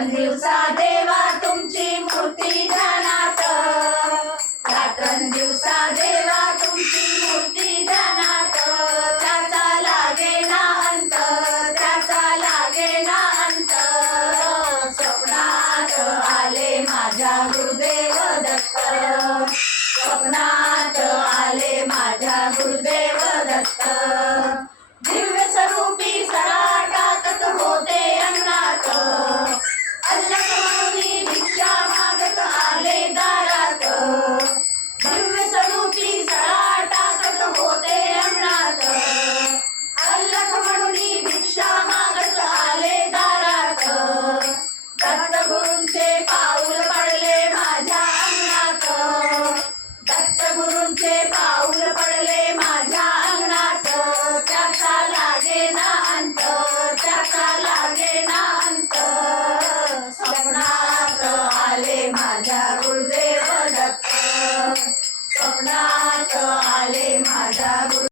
रात्रंदिवसा देवा तुमची मूर्ती ध्यानात, रात्रंदिवसा देवा तुमची मूर्ती ध्यानात. त्याचा लागे ना अंत, त्याचा लागे ना अंत. स्वप्नात आले माझ्या गुरुदेव दत्त, स्वप्नात आले माझ्या गुरुदेव दत्त. दिव्य स्वरूपी सडा टाकत होते अंगणात, अल्लख म्हणून भिक्षा मागत आले दारात. दिव्य स्वरूपी सडा टाकत होते अंगणात, अल्लख म्हणून भिक्षा मागत आले दारात. दत्तगुरूंचे पाऊल पडले माझ्या अंगणात, दत्तगुरूंचे पाऊल पडले माझ्या अंगणात. त्याचा लागे ना अंत, त्याचा लागे ना अंत. स्वप्नात आले माझ्या गुरुदेव दत्त, स्वप्नात आले माझ्या